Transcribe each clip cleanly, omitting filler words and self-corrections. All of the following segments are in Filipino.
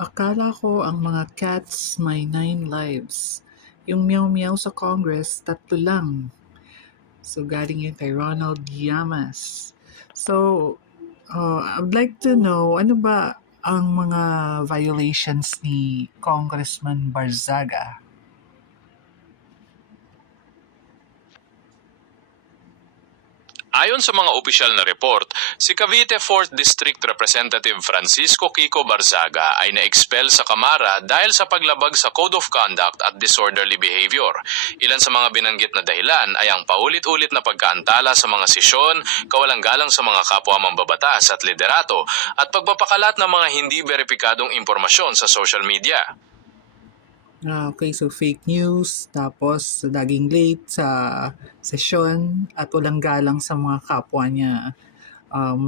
Akala ko ang mga cats may 9 lives. Yung meow-meow sa Congress, 3 lang. So, galing yun kay Ronald Llamas. So, I'd like to know, ano ba ang mga violations ni Congressman Barzaga? Ayon sa mga opisyal na report, si Cavite 4th District Representative Francisco Kiko Barzaga ay na-expel sa Kamara dahil sa paglabag sa Code of Conduct at disorderly behavior. Ilan sa mga binanggit na dahilan ay ang paulit-ulit na pagkaantala sa mga sesyon, kawalang-galang sa mga kapwa mambabatas at liderato, at pagpapakalat ng mga hindi beripikadong impormasyon sa social media. Okay, so fake news, tapos laging late sa session, at walang galang sa mga kapwa niya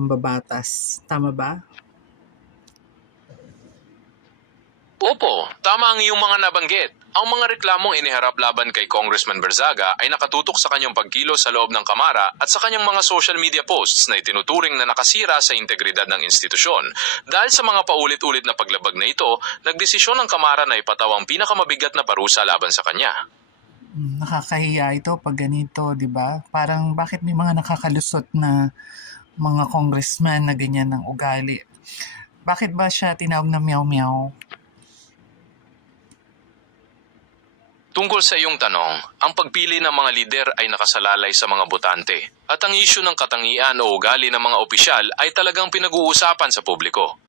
babatas. Tama ba? Opo, tama ang iyong mga nabanggit. Ang mga reklamong iniharap laban kay Congressman Berzaga ay nakatutok sa kanyang pagkilos sa loob ng Kamara at sa kanyang mga social media posts na itinuturing na nakasira sa integridad ng institusyon. Dahil sa mga paulit-ulit na paglabag na ito, nagdesisyon ng Kamara na ipataw ang pinakamabigat na parusa laban sa kanya. Nakakahiya ito pag ganito, di ba? Parang bakit may mga nakakalusot na mga congressman na ganyan ng ugali? Bakit ba siya tinawag na meow-meow? Tungkol sa iyong tanong, ang pagpili ng mga lider ay nakasalalay sa mga botante at ang isyu ng katangian o ugali ng mga opisyal ay talagang pinag-uusapan sa publiko.